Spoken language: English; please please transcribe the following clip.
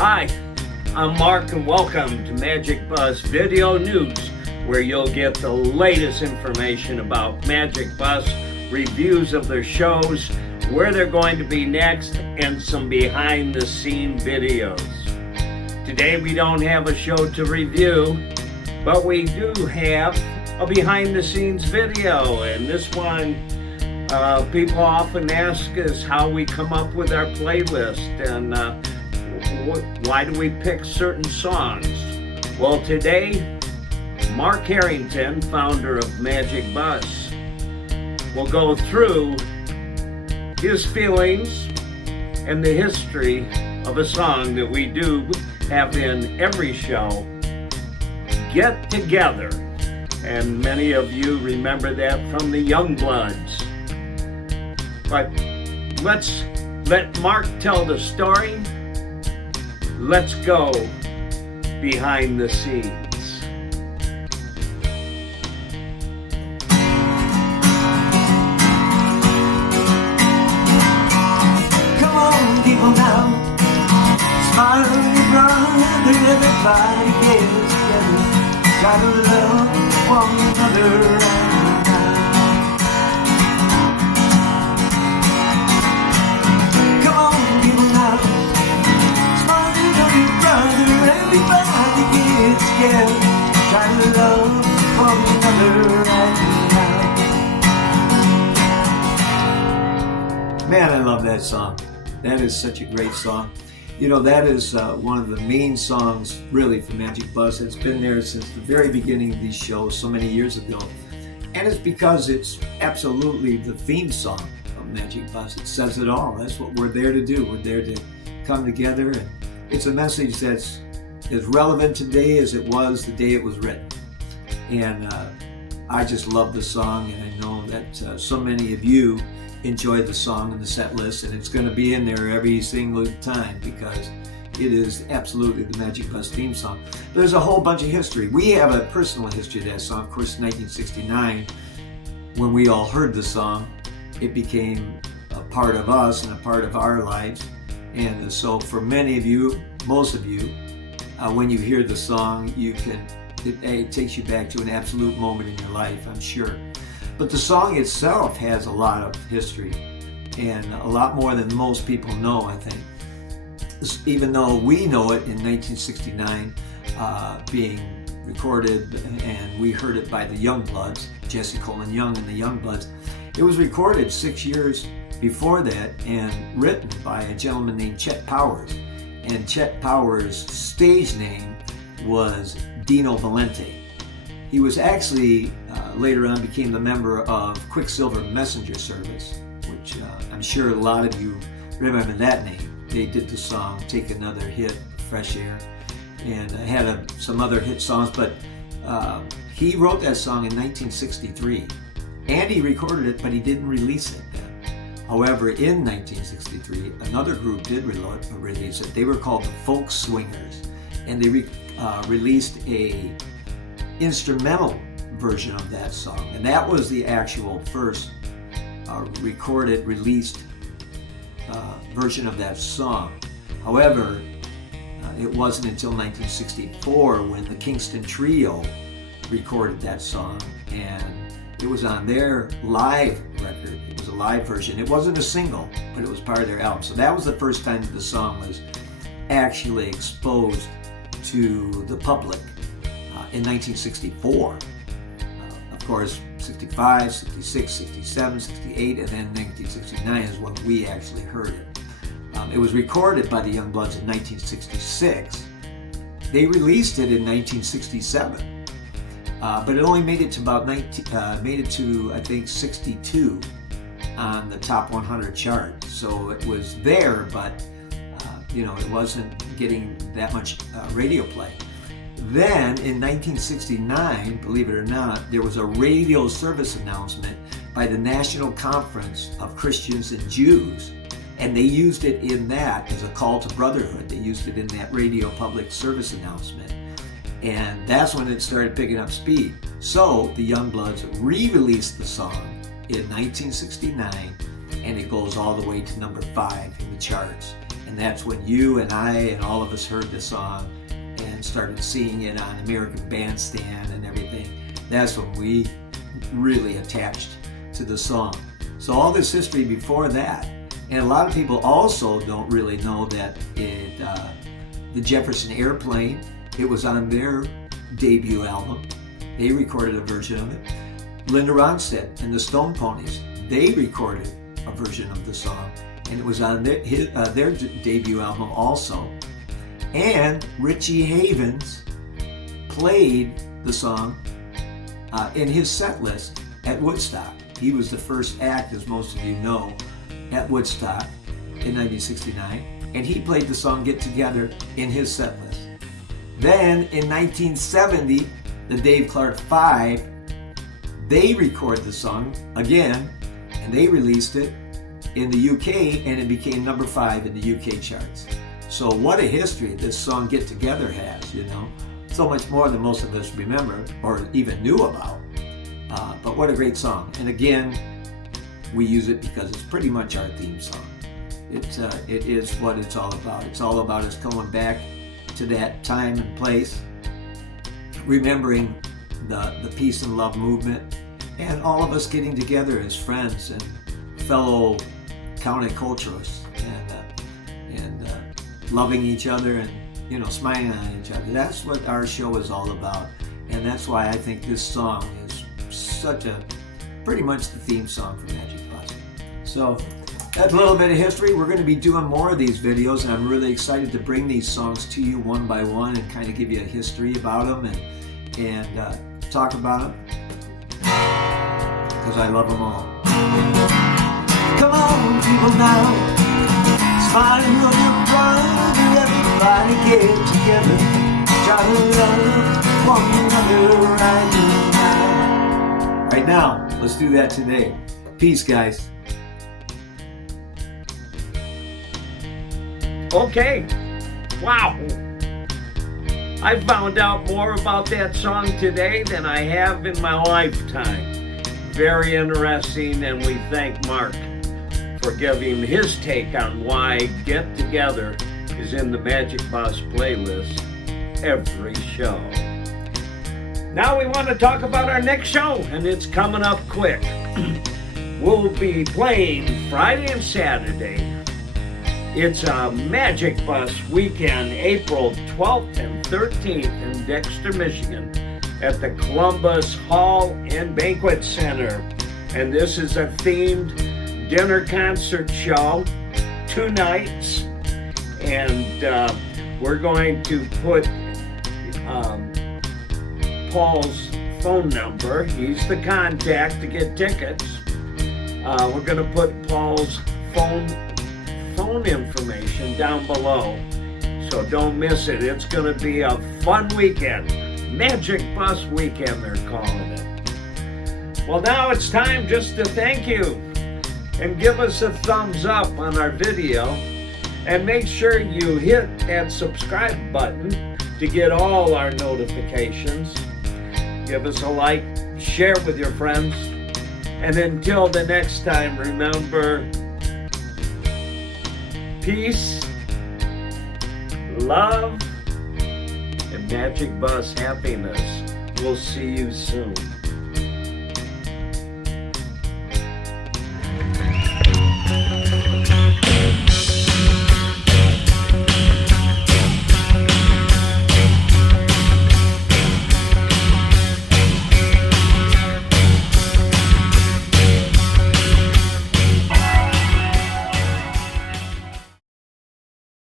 Hi, I'm Mark and welcome to Magic Bus Video News, where you'll get the latest information about Magic Bus, reviews of their shows, where they're going to be next, and some behind the scene videos. Today we don't have a show to review, but we do have a behind the scenes video, and this one people often ask us how we come up with our playlist and why do we pick certain songs. Well, today Mark Harrington, founder of Magic Bus, will go through his feelings and the history of a song that we do have in every show, Get Together. And many of you remember that from the Young Bloods. But let's let Mark tell the story. Let's go behind the scenes. Come on, people now, smile at your brother, everybody gets together, try to love one another and now. Come on, people now, smile at your brother, everybody gets together, try to love one another and now. Man, I love that song. That is such a great song. You know, that is one of the main songs really for Magic Bus. It's been there since the very beginning of these shows so many years ago. And it's because it's absolutely the theme song of Magic Bus. It says it all. That's what we're there to do. We're there to come together. And it's a message that's as relevant today as it was the day it was written. And I just love the song, and I know that so many of you enjoy the song and the set list, and it's going to be in there every single time because it is absolutely the Magic Bus theme song. There's a whole bunch of history. We have a personal history of that song. Of course, 1969, when we all heard the song, it became a part of us and a part of our lives. And so for many of you, most of you, when you hear the song, it takes you back to an absolute moment in your life, I'm sure. But the song itself has a lot of history, and a lot more than most people know, I think. Even though we know it in 1969 being recorded, and we heard it by the Young Bloods, Jesse Colin Young and the Young Bloods. It was recorded 6 years before that and written by a gentleman named Chet Powers. And Chet Powers' stage name was Dino Valente. He was actually, later on, became the member of Quicksilver Messenger Service, which I'm sure a lot of you remember that name. They did the song Take Another Hit, Fresh Air, and had some other hit songs, but he wrote that song in 1963, and he recorded it, but he didn't release it then. However, in 1963, another group did release it. They were called the Folk Swingers, and they released a instrumental version of that song, and that was the actual first recorded, released version of that song. However, it wasn't until 1964 when the Kingston Trio recorded that song, and it was on their live record. It was a live version. It wasn't a single, but it was part of their album. So that was the first time that the song was actually exposed to the public in 1964. Of course, 65, 66, 67, 68, and then 1969 is when we actually heard it. It was recorded by the Young Bloods in 1966. They released it in 1967, but it only made it to I think 62 on the top 100 chart. So it was there, but it wasn't getting that much radio play. Then in 1969, believe it or not, there was a radio service announcement by the National Conference of Christians and Jews, and they used it in that as a call to brotherhood. They used it in that radio public service announcement, and that's when it started picking up speed. So the Young Bloods re-released the song in 1969, and it goes all the way to number 5 in the charts. And that's when you and I and all of us heard the song and started seeing it on American Bandstand and everything. That's when we really attached to the song. So all this history before that, and a lot of people also don't really know that the Jefferson Airplane, it was on their debut album. They recorded a version of it. Linda Ronstadt and the Stone Ponies, they recorded a version of the song, and it was on their debut album also. And Richie Havens played the song in his set list at Woodstock. He was the first act, as most of you know, at Woodstock in 1969, and he played the song Get Together in his set list. Then in 1970, the Dave Clark 5, they recorded the song again, and they released it in the UK, and it became number 5 in the UK charts. So what a history this song Get Together has, you know. So much more than most of us remember or even knew about. But what a great song. And again, we use it because it's pretty much our theme song. It is what it's all about. It's all about us going back to that time and place, remembering the peace and love movement, and all of us getting together as friends and fellow counterculturists and loving each other and, you know, smiling on each other. That's what our show is all about, and that's why I think this song is pretty much the theme song for Magic Bus. So that's a little bit of history. We're going to be doing more of these videos, and I'm really excited to bring these songs to you one by one and kind of give you a history about them and talk about them, because I love them all. Come on, people now, smile and look your brother, everybody get together, try to love one another right now. Let's do that today. Peace, guys. Okay. Wow. I found out more about that song today than I have in my lifetime. Very interesting, and we thank Mark for giving his take on why Get Together is in the Magic Bus playlist every show. Now we want to talk about our next show, and it's coming up quick. We'll be playing Friday and Saturday. It's a Magic Bus weekend, April 12th and 13th in Dexter, Michigan, at the Columbus Hall and Banquet Center. And this is a themed dinner concert show, 2 nights. And we're going to put Paul's phone number. He's the contact to get tickets. We're going to put Paul's phone information down below, so don't miss it. It's going to be a fun weekend. Magic Bus weekend, they're calling it. Well, now it's time just to thank you and give us a thumbs up on our video, and make sure you hit that subscribe button to get all our notifications. Give us a like, share with your friends, and until the next time, remember, peace, love, and Magic Bus happiness. We'll see you soon.